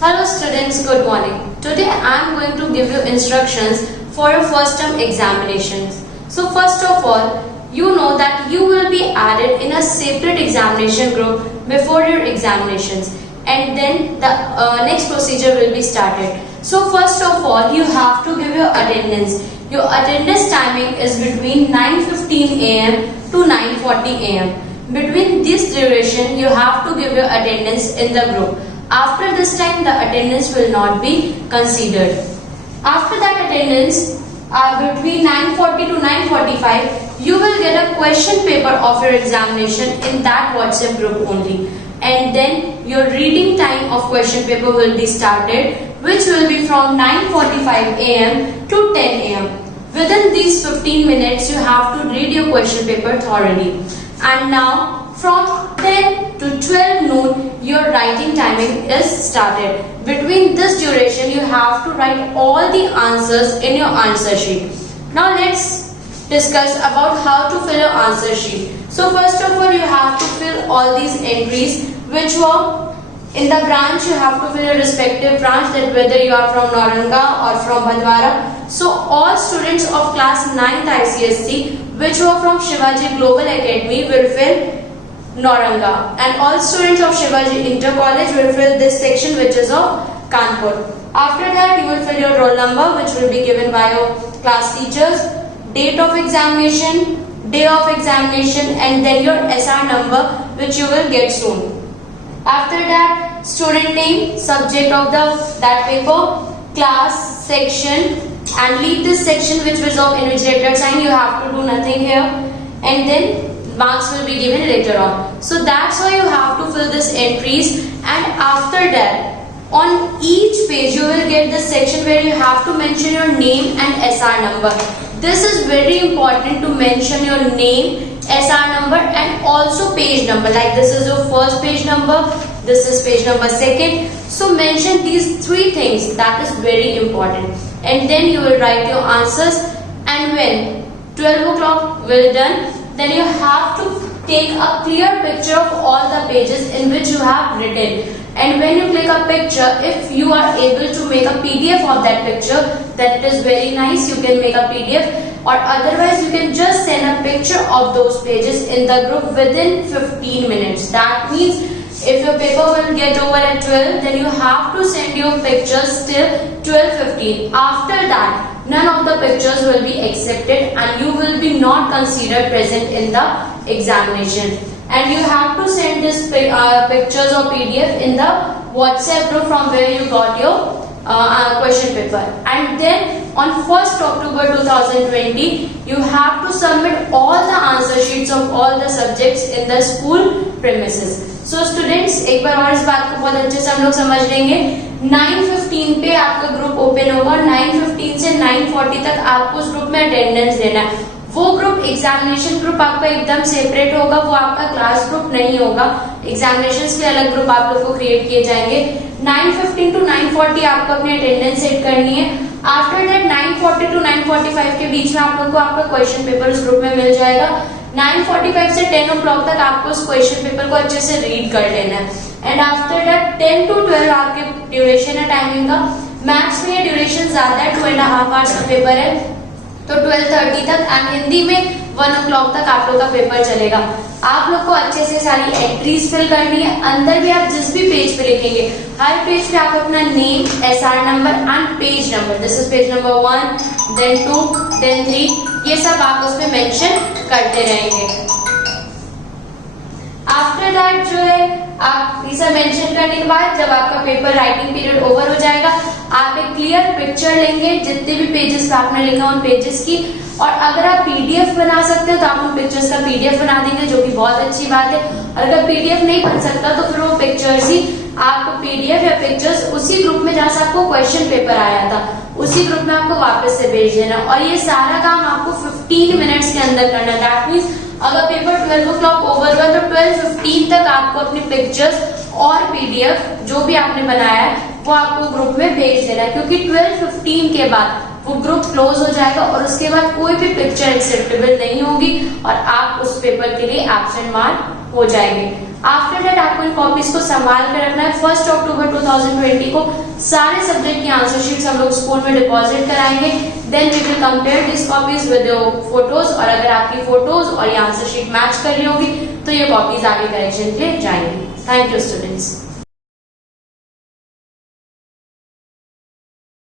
Hello students, good morning. Today I am going to give you instructions for your first term examinations. So first of all, you know that you will be added in a separate examination group before your examinations, and then the next procedure will be started. So first of all, you have to give your attendance. Your attendance timing is between 9:15 am to 9:40 am. Between this duration, you have to give your attendance in the group. After this time, the attendance will not be considered. After that attendance, between 9:40 to 9:45, you will get a question paper of your examination in that WhatsApp group only. And then your reading time of question paper will be started, which will be from 9:45 am to 10 am. Within these 15 minutes, you have to read your question paper thoroughly. And now, from 10 to 12 noon, your writing timing is started. Between this duration, you have to write all the answers in your answer sheet. Now let's discuss about how to fill your answer sheet. So first of all, you have to fill all these entries which were in the branch. You have to fill your respective branch, that whether you are from Nauranga or from Bhadwara. So all students of class 9th ICSC which were from Shivaji Global Academy will fill Nauranga, and all students of Shivaji Inter College will fill this section which is of Kanpur. After that, you will fill your roll number which will be given by your class teachers, date of examination, day of examination, and then your SR number which you will get soon. After that, student name, subject of that paper, class, section, and leave this section which was of invigilator sign. You have to do nothing here, and then marks will be given later on. So that's why you have to fill this entries, and after that on each page you will get this section where you have to mention your name and SR number. This is very important to mention your name, SR number, and also page number. Like this is your first page number, this is page number second. So mention these three things, that is very important. And then you will write your answers, and when 12 o'clock will done, then you have to take a clear picture of all the pages in which you have written. And when you click a picture, if you are able to make a PDF of that picture, that is very nice, you can make a PDF, or otherwise you can just send a picture of those pages in the group within 15 minutes. That means if your paper will get over at 12, then you have to send your pictures till 12:15. After that, none of the pictures will be accepted and you will be not considered present in the examination. And you have to send this pictures or PDF in the WhatsApp group from where you got your question paper. And then on 1st October 2020, you have to submit all the answer sheets of all the subjects in the school premises. So students, एक बार और इस बात को बहुत अच्छे से हम लोग समझ लेंगे. 9:15 पे आपका ग्रुप ओपन होगा. 9:15 से 9:40 तक आपको उस ग्रुप में अटेंडेंस देना है. वो ग्रुप एग्जामिनेशन ग्रुप आपका एकदम सेपरेट होगा, वो आपका क्लास ग्रुप नहीं होगा. एग्जामिनेशंस के अलग ग्रुप आप लोग को क्रिएट किए जाएंगे. 9:15 टू 9:40 आपको अपनी अटेंडेंस सेट करनी है. आफ्टर दैट 9:40 टू 9:45 के बीच में आप लोग को आपका क्वेश्चन पेपर उस ग्रुप में मिल जाएगा. 9:45 से 10 o'clock तक आपको उस क्वेश्चन पेपर को अच्छे से रीड कर लेना है. एंड आफ्टर दैट 10 to 12 आपके ड्यूरेशन है टाइमिंग का. मैथ्स में ये ड्यूरेशन ज्यादा है, 2.5 hours का पेपर है, तो 12:30 तक. एंड हिंदी में 1 o'clock तक आप लोग का पेपर चलेगा. आप लोग को अच्छे से सारी एंट्रीज फिल करनी है. अंदर भी आप जिस भी पेज पे लिखेंगे, हर पेज पे आप अपना name, SR number and page number, this is page number 1, then 2, then 3, ये सब आप उसमें मेंशन करते रहेंगे. आफ्टर दैट जो है, आप ये सब मेंशन करने के बाद जब आपका पेपर राइटिंग पीरियड ओवर हो जाएगा, आप एक क्लियर पिक्चर लेंगे जितने भी पेजेस पे आपने लिखा उन पेजेस की, और अगर आप PDF बना सकते हो तो आप उन पिक्चर्स का PDF बना देंगे, जो कि बहुत अच्छी बात है. और अगर PDF नहीं बन सकता तो फिर वो पिक्चर्स ही आपको PDF या पिक्चर्स उसी ग्रुप में जहाँ से आपको क्वेश्चन पेपर आया था उसी ग्रुप में आपको वापस से भेज देना. और ये सारा काम आपको 15 मिनट्स के अंदर करना है. दैट मीन्स अगर पेपर 12 o'clock ओवर हुआ तो 12:15 तक आपको अपनी पिक्चर्स और PDF जो भी आपने बनाया है वो आपको ग्रुप में भेज देना है, क्योंकि 12:15 के बाद वो ग्रुप क्लोज हो जाएगा और उसके बाद कोई भी पिक्चर एक्सेप्टेबल नहीं होगी और आप उस पेपर के लिए एब्सेंट मार्क हो जाएंगे। आफ्टर दैट आपको इन कॉपीज को संभाल कर रखना है। 1 अक्टूबर 2020 को सारे सब्जेक्ट की आंसर शीट्स हम लोग स्कूल में डिपॉजिट कराएंगे। Then we will compare this copies with your photos, और अगर आपकी फोटोज और ये आंसर शीट मैच कर रही होगी तो ये कॉपीज आगे करेक्शन के लिए जाएंगी। Thank you students.